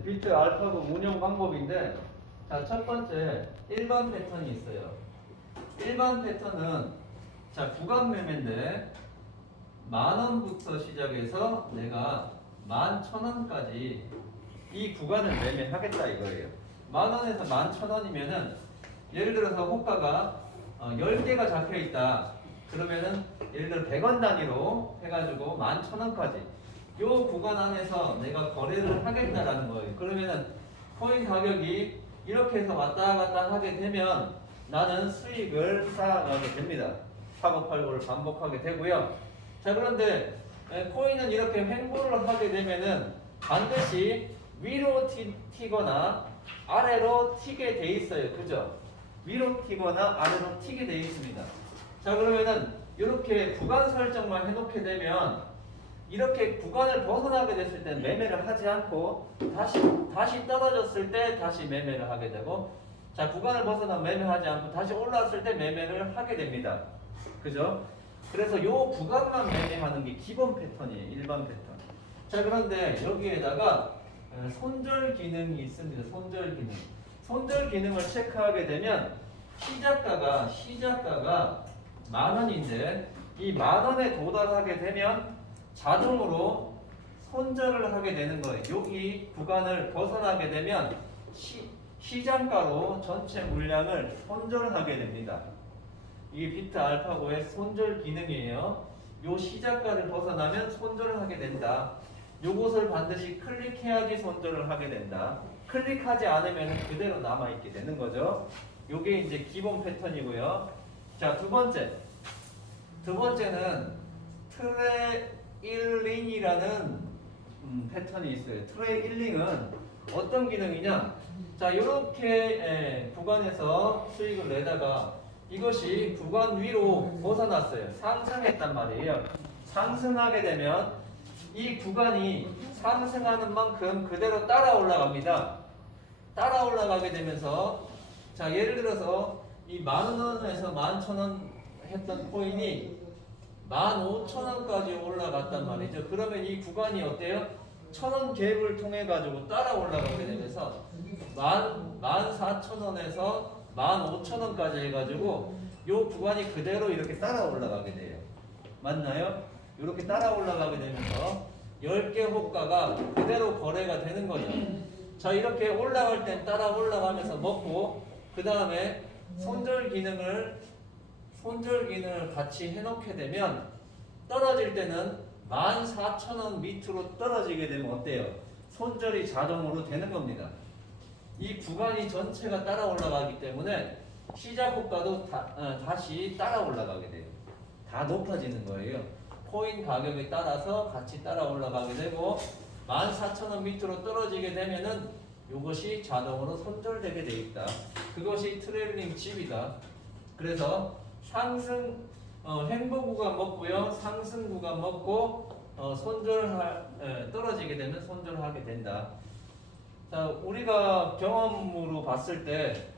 비트 알파고 운영 방법인데, 자, 첫 번째 일반 패턴이 있어요. 일반 패턴은 자, 구간 매매인데 10,000원부터 시작해서 내가 11,000원까지 이 구간을 매매하겠다 이거예요. 10,000원에서 11,000원이면은 예를 들어서 호가가 10개가 잡혀 있다. 그러면은 예를 들어 100원 단위로 해가지고 11,000원까지 요 구간 안에서 내가 거래를 하겠다라는 거예요. 그러면은 코인 가격이 이렇게 해서 왔다 갔다 하게 되면 나는 수익을 쌓아가게 됩니다. 사고 팔고를 반복하게 되고요. 자, 그런데 코인은 이렇게 횡보를 하게 되면은 반드시 위로 튀거나 아래로 튀게 돼 있어요. 그죠? 위로 튀거나 아래로 튀게 돼 있습니다. 자, 그러면은 이렇게 구간 설정만 해놓게 되면 이렇게 구간을 벗어나게 됐을 때 매매를 하지 않고 다시 떨어졌을 때 다시 매매를 하게 되고, 자, 구간을 벗어나 매매하지 않고 다시 올라왔을 때 매매를 하게 됩니다. 그죠? 그래서 요 구간만 매매하는 게 기본 패턴이에요. 일반 패턴. 자, 그런데 여기에다가 손절 기능이 있습니다. 손절 기능. 손절 기능을 체크하게 되면 시작가가 10,000원인데 이 10,000원에 도달하게 되면 자동으로 손절을 하게 되는 거예요. 여기 구간을 벗어나게 되면 시장가로 전체 물량을 손절하게 됩니다. 이게 비트 알파고의 손절 기능이에요. 요 시작가를 벗어나면 손절을 하게 된다. 요것을 반드시 클릭해야지 손절을 하게 된다. 클릭하지 않으면 그대로 남아있게 되는 거죠. 요게 이제 기본 패턴이고요. 자, 두 번째는 트레일링이라는 패턴이 있어요. 트레일링은 어떤 기능이냐? 자, 요렇게 구간에서 수익을 내다가 이것이 구간 위로 벗어났어요. 상승했단 말이에요. 상승하게 되면 이 구간이 상승하는 만큼 그대로 따라 올라갑니다. 따라 올라가게 되면서, 자, 예를 들어서 이 10,000원에서 11,000원 했던 코인이 15,000원까지 올라갔단 말이죠. 그러면 이 구간이 어때요? 1,000원 갭을 통해 가지고 따라 올라가게 되면서 14,000원에서 15,000원까지 해가지고 요 구간이 그대로 이렇게 따라 올라가게 돼요. 맞나요? 이렇게 따라 올라가게 되면서 10개 호가가 그대로 거래가 되는 거죠. 자, 이렇게 올라갈 땐 따라 올라가면서 먹고, 그 다음에 손절 기능을 같이 해놓게 되면 떨어질 때는 14,000원 밑으로 떨어지게 되면 어때요? 손절이 자동으로 되는 겁니다. 이 구간이 전체가 따라 올라가기 때문에 시작 호가도 다시 따라 올라가게 돼요. 다 높아지는 거예요. 코인 가격에 따라서 같이 따라 올라가게 되고 14,000원 밑으로 떨어지게 되면은 이것이 자동으로 손절되게 돼 있다. 그것이 트레일링 칩이다. 그래서 상승 횡보 구간 먹고요, 상승 구간 먹고 떨어지게 되면 손절하게 된다. 자, 우리가 경험으로 봤을 때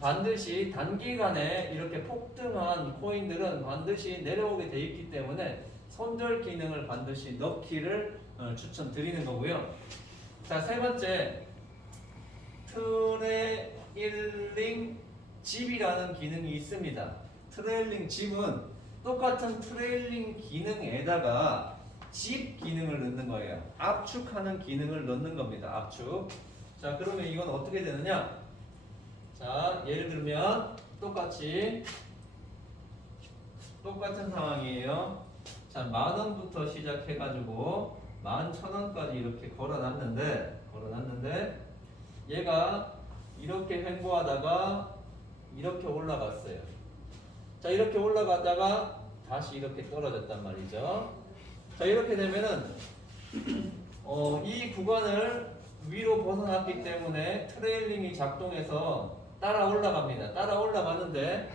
반드시 단기간에 이렇게 폭등한 코인들은 반드시 내려오게 돼 있기 때문에 손절 기능을 반드시 넣기를 추천드리는 거고요. 자, 세 번째, 트레일링 집이라는 기능이 있습니다. 트레일링 집은 똑같은 트레일링 기능에다가 집 기능을 넣는 거예요. 압축하는 기능을 넣는 겁니다. 압축. 자, 그러면 이건 어떻게 되느냐? 자, 예를 들면 똑같은 상황이에요. 자, 10,000원부터 시작해가지고 11,000원까지 이렇게 걸어놨는데 얘가 이렇게 횡보하다가 이렇게 올라갔어요. 자, 이렇게 올라갔다가 다시 이렇게 떨어졌단 말이죠. 자, 이렇게 되면은 이 구간을 위로 벗어났기 때문에 트레일링이 작동해서 따라 올라갑니다. 따라 올라가는데,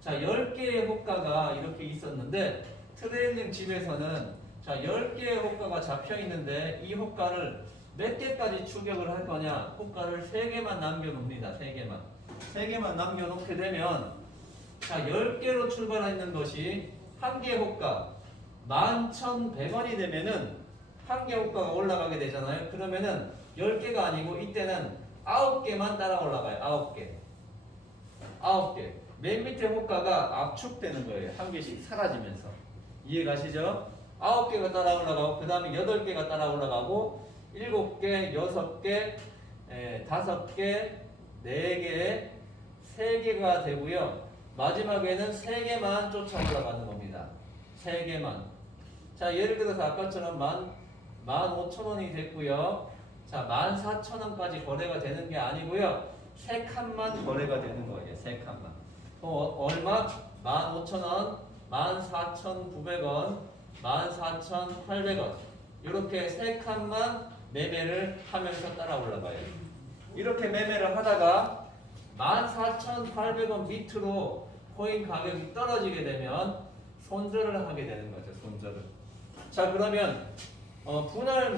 자, 10개의 호가가 이렇게 있었는데 트레일링 집에서는 자, 10개의 호가가 잡혀 있는데 이 호가를 몇 개까지 추격을 할 거냐? 호가를 3개만 남겨놓습니다. 3개만 남겨놓게 되면, 자, 10개로 출발했는 것이 한 개 호가 11,100원이 되면은 한 개 호가가 올라가게 되잖아요. 그러면은 10개가 아니고 이때는 9개만 따라 올라가요. 9개. 9개. 맨 밑에 호가가 압축되는 거예요. 한 개씩 사라지면서. 이해가시죠? 9개가 따라 올라가고 그 다음에 8개가 따라 올라가고 7개, 6개, 5개, 4개, 3개가 되고요. 마지막에는 3개만 쫓아 올라가는 겁니다. 3개만. 자, 예를 들어서 아까처럼 15,000원이 됐고요. 자, 14,000원까지 거래가 되는 게 아니고요. 3칸만 거래가 되는 거예요. 3칸만. 얼마? 15,000원, 14,900원, 14,800원. 이렇게 3칸만 매매를 하면서 따라 올라가요. 이렇게 매매를 하다가 14,800원 밑으로 코인 가격이 떨어지게 되면 손절을 하게 되는 거죠. 손절을. 자, 그러면 분할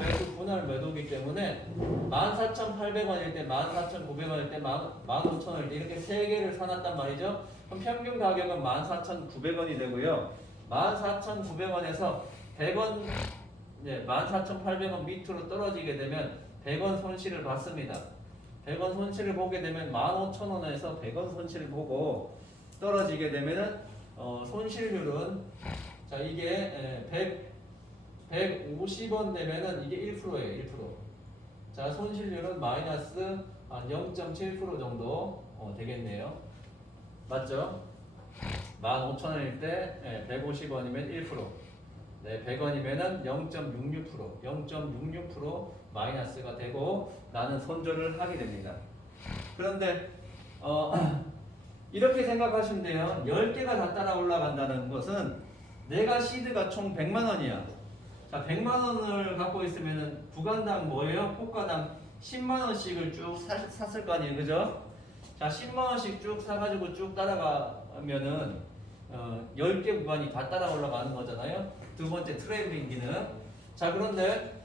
매도기 때문에 14,800원일 때, 14,900원일 때, 15,000원일 때 이렇게 3개를 사놨단 말이죠. 그럼 평균 가격은 14,900원이 되고요. 14,900원에서 100원, 14,800원 밑으로 떨어지게 되면 100원 손실을 받습니다. 100원 손실을 보게 되면 15,000원에서 100원 손실을 보고 떨어지게 되면은 손실률은 자 이게 150원 되면은 이게 1%예요. 1%. 자 손실률은 마이너스 한 0.7% 정도 되겠네요. 맞죠? 15,000원일 때 150원이면 1%. 네, 100원이면은 0.66%, 0.66% 마이너스가 되고 나는 손절을 하게 됩니다. 그런데 이렇게 생각하시면 돼요. 10개가 다 따라 올라간다는 것은 내가 시드가 총 100만 원이야. 자, 100만 원을 갖고 있으면은 구간당 뭐예요? 호가당 10만 원씩을 쭉 샀을 거 아니에요. 그죠? 자, 10만 원씩 쭉 사가지고 쭉 따라가면은 10개 구간이 다 따라 올라가는 거잖아요. 두 번째 트레일링 기능. 자, 그런데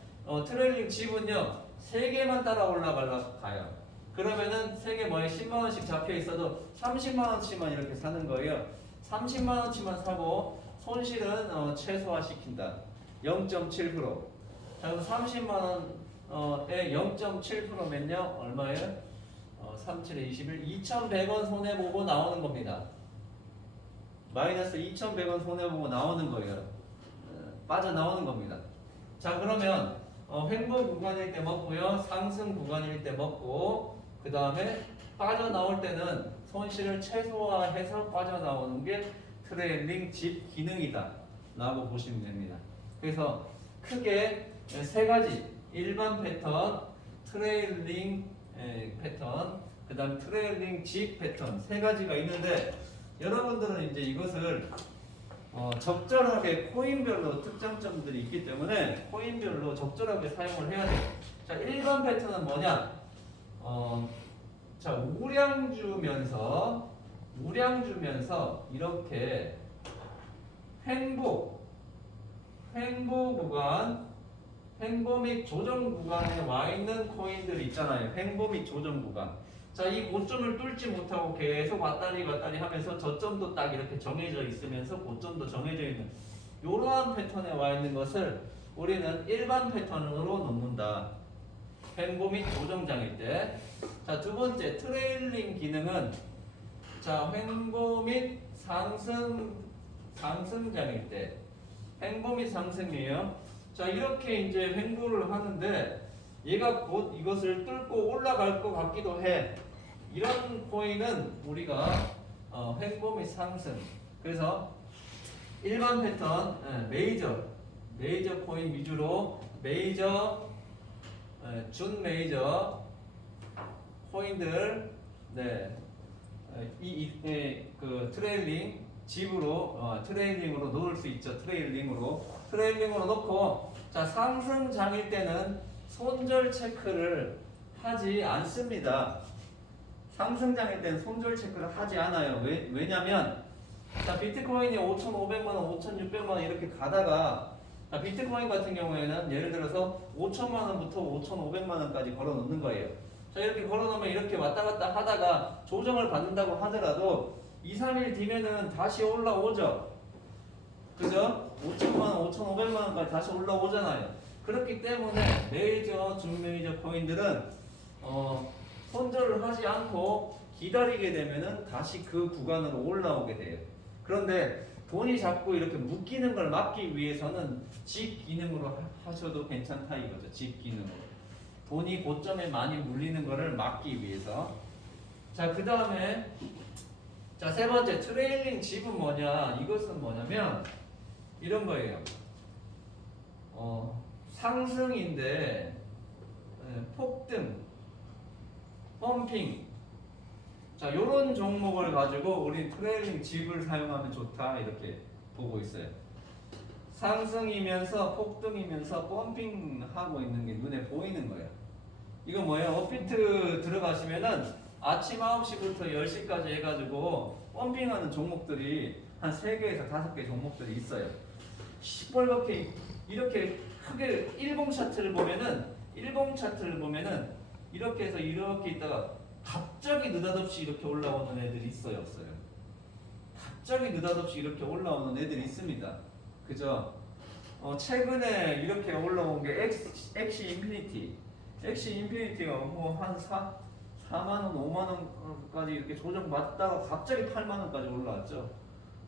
트레일링 집은요 3개만 따라 올라가요. 그러면은 3개 뭐에 10만 원씩 잡혀 있어도 30만 원치만 이렇게 사는 거예요. 30만 원치만 사고 손실은 최소화시킨다. 0.7%. 자, 그럼 30만 원에 0.7%면요 얼마예요? 37에 21, 2,100원 손해 보고 나오는 겁니다. 마이너스 2,100원 손해 보고 나오는 거예요. 빠져나오는 겁니다. 자, 그러면 횡보 구간일 때 먹고요. 상승 구간일 때 먹고 그 다음에 빠져나올 때는 손실을 최소화해서 빠져나오는 게 트레일링 집 기능이다 라고 보시면 됩니다. 그래서 크게 3가지 일반 패턴, 트레일링 패턴, 그 다음 트레일링 집 패턴 3가지가 있는데 여러분들은 이제 이것을 적절하게 코인별로 특장점들이 있기 때문에 코인별로 적절하게 사용을 해야 돼요. 자, 일반 패턴은 뭐냐? 자, 우량 주면서 이렇게 횡보 구간, 횡보 및 조정 구간에 와 있는 코인들이 있잖아요. 횡보 및 조정 구간. 자, 이 고점을 뚫지 못하고 계속 왔다리 갔다리 하면서 저점도 딱 이렇게 정해져 있으면서 고점도 정해져 있는 이러한 패턴에 와 있는 것을 우리는 일반 패턴으로 놓는다. 횡보 및 조정장일 때. 자, 두 번째 트레일링 기능은 자, 횡보 및 상승장일 때. 횡보 및 상승이에요. 자, 이렇게 이제 횡보를 하는데 얘가 곧 이것을 뚫고 올라갈 것 같기도 해. 이런 코인은 우리가 횡보 및 상승. 그래서 일반 패턴 메이저 코인 위주로 메이저 준 메이저 코인들 그 트레일링 집으로 트레일링으로 놓을 수 있죠. 트레일링으로 놓고 자 상승장일 때는 손절 체크를 하지 않습니다. 상승장일 때는 손절 체크를 하지 않아요. 왜냐면 자 비트코인이 5,500만원, 5,600만원 이렇게 가다가 자, 비트코인 같은 경우에는 예를 들어서 5천만원부터 5,500만원까지 걸어 놓는 거예요. 자 이렇게 걸어 놓으면 이렇게 왔다 갔다 하다가 조정을 받는다고 하더라도 2, 3일 뒤면은 다시 올라오죠. 그죠? 5천만원, 5,500만원까지 다시 올라오잖아요. 그렇기 때문에 메이저, 준메이저 코인들은 손절을 하지 않고 기다리게 되면은 다시 그 구간으로 올라오게 돼요. 그런데 돈이 자꾸 이렇게 묶이는 걸 막기 위해서는 집 기능으로 하셔도 괜찮다 이거죠. 집 기능으로. 돈이 고점에 많이 물리는 거를 막기 위해서. 자, 그 다음에 자, 세 번째 트레일링 집은 뭐냐? 이것은 뭐냐면 이런 거예요. 상승인데 폭등, 펌핑. 자, 요런 종목을 가지고 우리 트레일링 집을 사용하면 좋다 이렇게 보고 있어요. 상승이면서 폭등이면서 펌핑하고 있는 게 눈에 보이는 거예요. 이거 뭐예요? 업비트 들어가시면은 아침 9시부터 10시까지 해가지고 펌핑하는 종목들이 한 3개에서 5개 종목들이 있어요. 시뻘겋게 이렇게 크게 일봉 차트를 보면은 이렇게 해서 이렇게 있다가 갑자기 느닷없이 이렇게 올라오는 애들이 있어요, 없어요? 갑자기 느닷없이 이렇게 올라오는 애들이 있습니다. 그죠? 최근에 이렇게 올라온 게 엑시 인피니티. 엑시 인피니티가 뭐 한 4만원, 5만원까지 이렇게 조정받다가 갑자기 8만원까지 올라왔죠.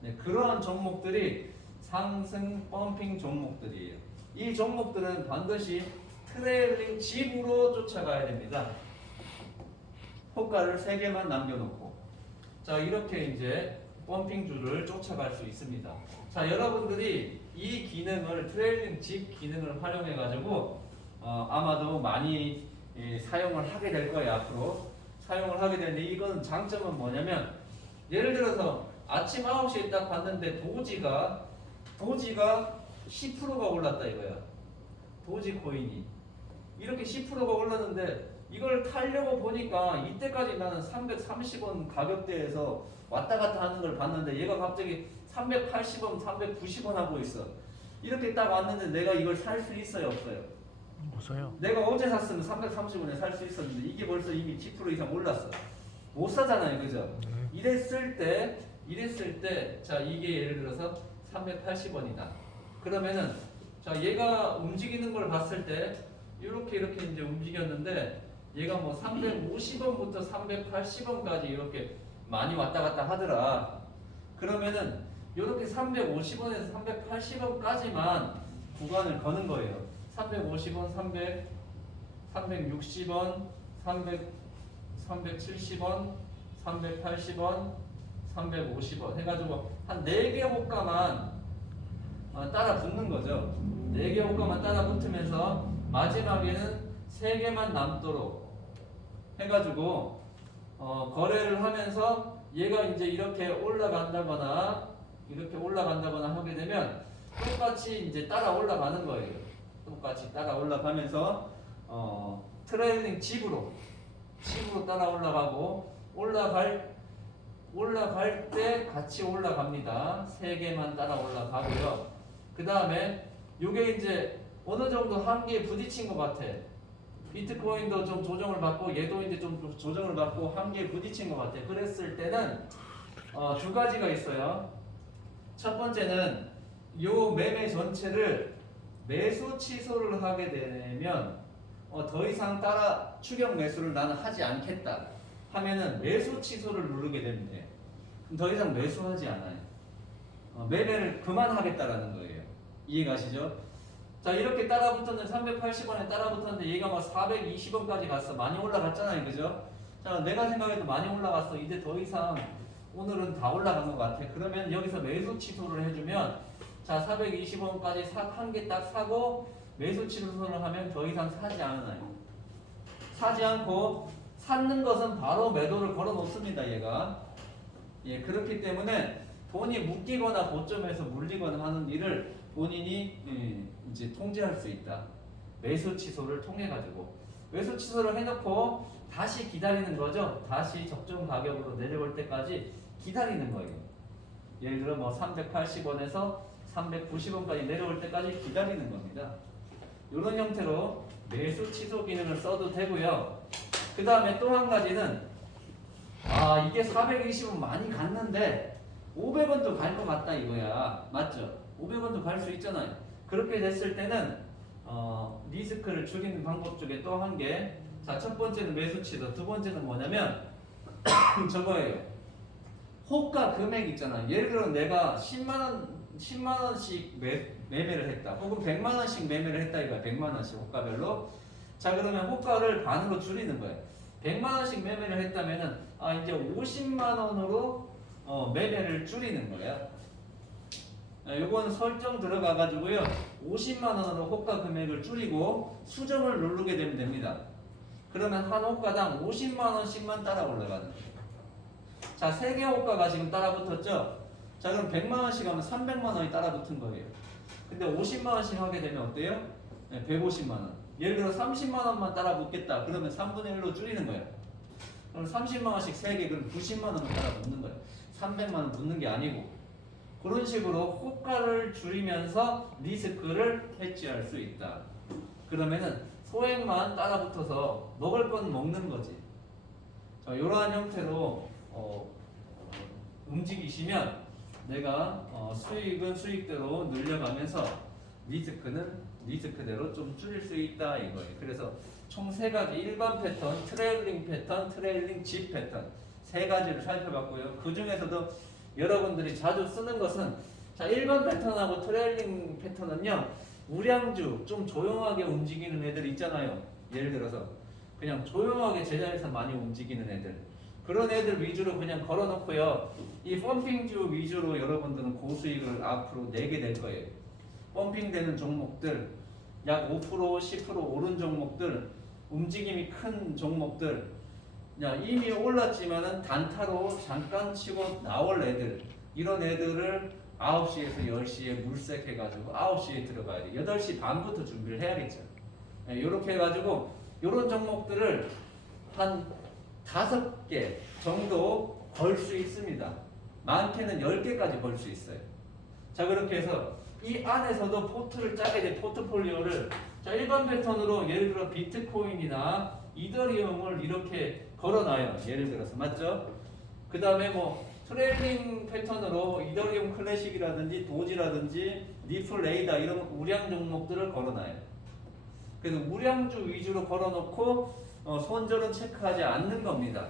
네, 그러한 종목들이 상승 펌핑 종목들이에요. 이 종목들은 반드시 트레일링 집으로 쫓아가야 됩니다. 호가를 3개만 남겨놓고. 자, 이렇게 이제 펌핑주를 쫓아갈 수 있습니다. 자, 여러분들이 이 기능을 트레일링 집 기능을 활용해 가지고 아마도 많이 사용을 하게 될 거예요. 앞으로 사용을 하게 되는데 이건 장점은 뭐냐면 예를 들어서 아침 9시에 딱 봤는데 도지가 10%가 올랐다 이거야. 도지 코인이 이렇게 10%가 올랐는데 이걸 타려고 보니까 이때까지 나는 330원 가격대에서 왔다 갔다 하는 걸 봤는데 얘가 갑자기 380원, 390원 하고 있어. 이렇게 딱 왔는데 내가 이걸 살 수 있어요, 없어요? 없어요. 내가 어제 샀으면 330원에 살 수 있었는데 이게 벌써 이미 10% 이상 올랐어. 못 사잖아요, 그죠? 이랬을 때, 자, 이게 예를 들어서 380원이다. 그러면은, 자, 얘가 움직이는 걸 봤을 때, 이렇게 이제 움직였는데, 얘가 뭐 350원부터 380원까지 이렇게 많이 왔다 갔다 하더라. 그러면은, 이렇게 350원에서 380원까지만 구간을 거는 거예요. 350원, 360원, 370원, 380원, 350원 해가지고 한 4개 호가만 따라 붙는 거죠. 4개 호가만 따라 붙으면서 마지막에는 3개만 남도록 해가지고 거래를 하면서 얘가 이제 이렇게 올라간다거나 하게 되면 똑같이 이제 따라 올라가는 거예요. 똑같이 따라 올라가면서 트레일링 집으로 따라 올라가고 올라갈 때 같이 올라갑니다. 3개만 따라 올라가고요. 그 다음에 요게 이제 어느 정도 한계에 부딪힌 것 같아. 비트코인도 좀 조정을 받고 얘도 이제 좀 조정을 받고 한계에 부딪힌 것 같아. 그랬을 때는 두 가지가 있어요. 첫 번째는 요 매매 전체를 매수 취소를 하게 되면 더 이상 따라 추격 매수를 나는 하지 않겠다 하면은 매수 취소를 누르게 됩니다. 그럼 더 이상 매수하지 않아요. 매매를 그만하겠다라는 거예요. 이해가시죠? 자, 이렇게 따라붙었는데 380원에 따라붙었는데 얘가 막 420원까지 갔어. 많이 올라갔잖아요, 그죠? 자, 내가 생각해도 많이 올라갔어. 이제 더 이상 오늘은 다 올라간 것 같아. 그러면 여기서 매수 취소를 해주면 자, 420원까지 한 개 딱 사고 매수 취소를 하면 더 이상 사지 않아요. 사지 않고 샀는 것은 바로 매도를 걸어 놓습니다, 얘가. 예, 그렇기 때문에 돈이 묶이거나 고점에서 물리거나 하는 일을 본인이 이제 통제할 수 있다. 매수 취소를 통해 가지고 매수 취소를 해놓고 다시 기다리는 거죠. 다시 적정 가격으로 내려올 때까지 기다리는 거예요. 예를 들어 뭐 380원에서 390원까지 내려올 때까지 기다리는 겁니다. 이런 형태로 매수 취소 기능을 써도 되고요. 그 다음에 또 한 가지는 이게 420원 많이 갔는데 500원도 갈 것 같다 이거야. 맞죠? 500원도 갈 수 있잖아요. 그렇게 됐을 때는 리스크를 줄이는 방법 중에 또 한 개. 자, 첫 번째는 매수치도, 두 번째는 뭐냐면 저거예요. 호가 금액 있잖아. 예를 들어 내가 10만 원씩 매매를 했다. 혹은 100만 원씩 매매를 했다 이거야. 100만 원씩 호가별로. 자, 그러면 호가를 반으로 줄이는 거야. 100만 원씩 매매를 했다면은 이제 50만 원으로 매매를 줄이는 거야. 요건 설정 들어가 가지고요. 50만 원으로 호가 금액을 줄이고 수정을 누르게 되면 됩니다. 그러면 한 호가당 50만 원씩만 따라 올라가는 거예요. 자, 3개 호가가 지금 따라 붙었죠? 자, 그럼 100만 원씩 하면 300만 원이 따라 붙은 거예요. 근데 50만 원씩 하게 되면 어때요? 150만 원. 예를 들어 30만 원만 따라 붙겠다. 그러면 3분의 1로 줄이는 거예요. 그럼 30만 원씩 3개, 그럼 90만 원을 따라 붙는 거예요. 300만 원 붙는 게 아니고. 그런 식으로 호가를 줄이면서 리스크를 해지할 수 있다. 그러면은 소액만 따라 붙어서 먹을 건 먹는 거지. 자, 이러한 형태로 움직이시면 내가 수익은 수익대로 늘려가면서 리스크는 리스크대로 좀 줄일 수 있다 이거예요. 그래서 총 3가지 일반 패턴, 트레일링 패턴, 트레일링 집 패턴 3가지를 살펴봤고요. 그 중에서도 여러분들이 자주 쓰는 것은 자, 일반 패턴하고 트레일링 패턴은요, 우량주 좀 조용하게 움직이는 애들 있잖아요. 예를 들어서 그냥 조용하게 제자리에서 많이 움직이는 애들, 그런 애들 위주로 그냥 걸어놓고요. 이 펌핑주 위주로 여러분들은 고수익을 앞으로 내게 될 거예요. 펌핑되는 종목들, 약 5%, 10% 오른 종목들, 움직임이 큰 종목들, 이미 올랐지만은 단타로 잠깐 치고 나올 애들, 이런 애들을 9시에서 10시에 물색해가지고 9시에 들어가야 돼. 8시 반부터 준비를 해야겠죠. 이렇게 해가지고 이런 종목들을 한 5개 정도 걸 수 있습니다. 많게는 10개까지 걸 수 있어요. 자, 그렇게 해서 이 안에서도 포트를 짜게 돼. 포트폴리오를 자, 일반 패턴으로 예를 들어 비트코인이나 이더리움을 이렇게 걸어놔요. 예를 들어서 맞죠? 그 다음에 뭐 트레일링 패턴으로 이더리움 클래식이라든지 도지라든지 리플 레이다 이런 우량 종목들을 걸어놔요. 그래서 우량주 위주로 걸어놓고 손절은 체크하지 않는 겁니다.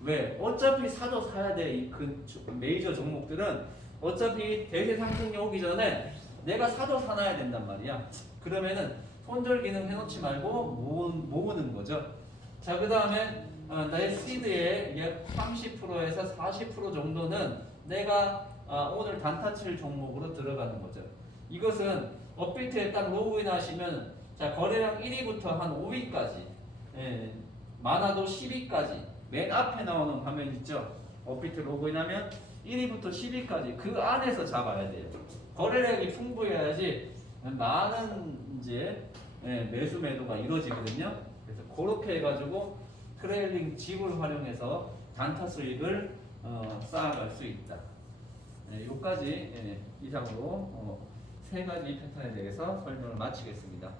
왜? 어차피 사도 사야 돼. 그 메이저 종목들은 어차피 대세 상승이 오기 전에 내가 사도 사놔야 된단 말이야. 그러면은 손절 기능 해놓지 말고 모으는 거죠. 자, 그 다음에 나의 시드의 약 30%에서 40% 정도는 내가 오늘 단타 칠 종목으로 들어가는 거죠. 이것은 업비트에 딱 로그인 하시면 자, 거래량 1위부터 한 5위까지, 많아도 10위까지 맨 앞에 나오는 화면 있죠. 업비트 로그인하면 1위부터 10위까지 그 안에서 잡아야 돼요. 거래량이 풍부해야지 많은 이제 매수 매도가 이루어지거든요. 그래서 그렇게 해가지고 트레일링 집을 활용해서 단타 수익을 쌓아갈 수 있다. 요까지 이상으로 3가지 패턴에 대해서 설명을 마치겠습니다.